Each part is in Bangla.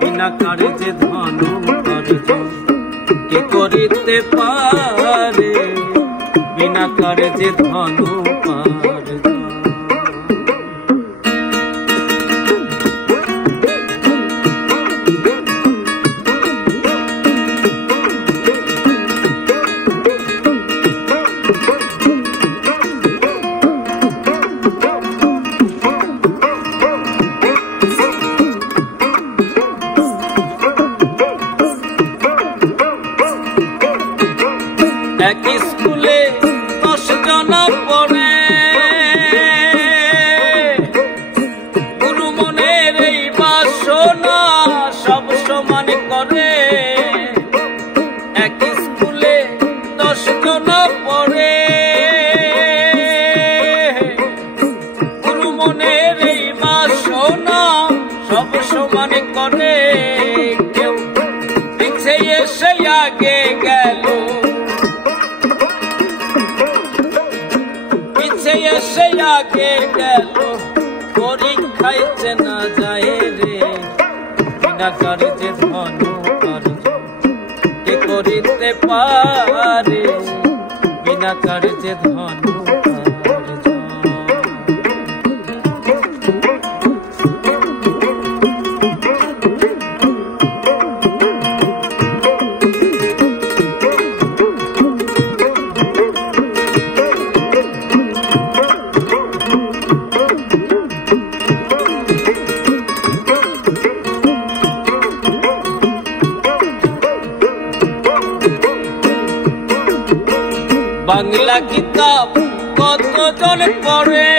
বিনা কার্যে ধন উপার্জন কে করিতে পারে, বিনা কার্যে ধন উপার্জন। এক স্কুলে 10 জন পড়ে, গুরু মনের এই বাসনা সব সমান করে। এক স্কুলে 10 জন পড়ে, গুরু মনের এই বাসনা সব সমান করে। কেউ পিছে এসে আগে গেল, এসে আগে গেল, পরীক্ষায় চেনা যায় রে। বিনা কার্যে ধন উপার্জন কে করিতে পারে, বিনা কার্যে ধন উপার্জন। বাংলা কিতাব কতজন পড়ে,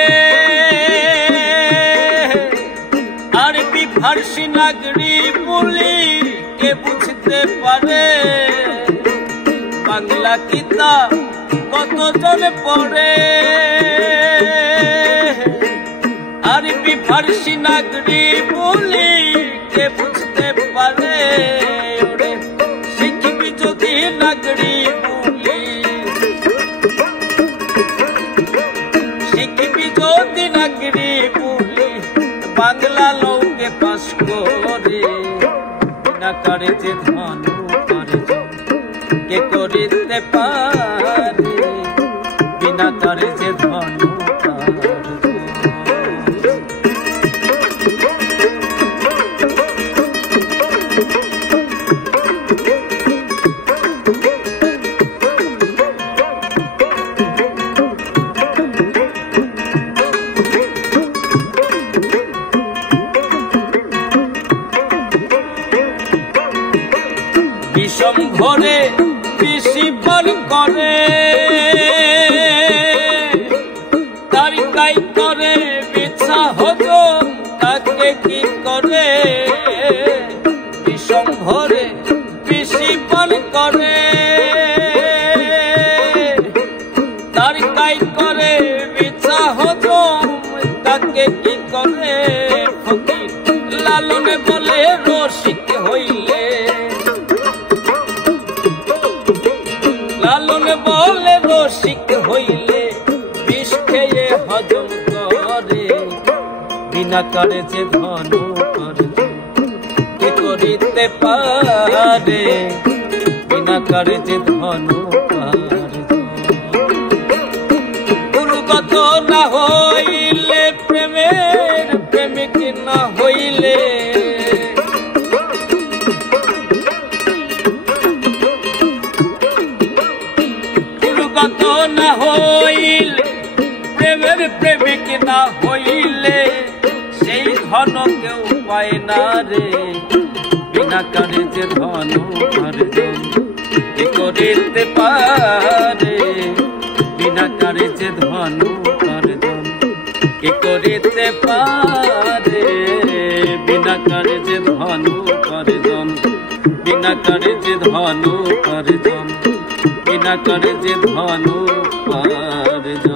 আরবি ফার্সি নাগরি বলি কে বুঝতে পারে। বাংলা কিতাব কতজন পড়ে, আরবি ফার্সি নাগরি বলি কে বুঝতে পারে। ওরে শিখবি যদি নাগরি বলি, শিখবি যদি নাগরি বলি, বাংলা লোকে পাস করে। বিনা কার্যে ধন উপার্জন কে করিতে পারে, বিনা কার্যে ধন উপার্জন। বিষম ভরে বেশি পান করে, তারিকাই করে বিছা হজম তাকে কি করে। বিষম ভরে বেশি পান করে, তারিকাই করে বিছা হজম তাকে কি করে। ফকির লালনে বলে রসিক হইলে, লালন বলে রসিক হইলে বিষ খেয়ে হজম করে। বিনা কার্যে ধন উপার্জন কে করিতে পারে, বিনা কার্যে ধন উপার্জন। গুরুগত না হইলে প্রেমের প্রেমিক না হইলে, গুরুগত না হইলে প্রেমের প্রেমিক না হইলে, সেই ধন কেউ পায় না রে। বিনা কার্যে ধন উপার্জন কে করিতে পারে, বিনা কার্যে ধন উপার্জন কি করিতে পারে বিনা কার্যে ধনু উপার্জন, বিনা কার্যে ধনু উপার্জন, বিনা কার্যে ধনু উপার্জন।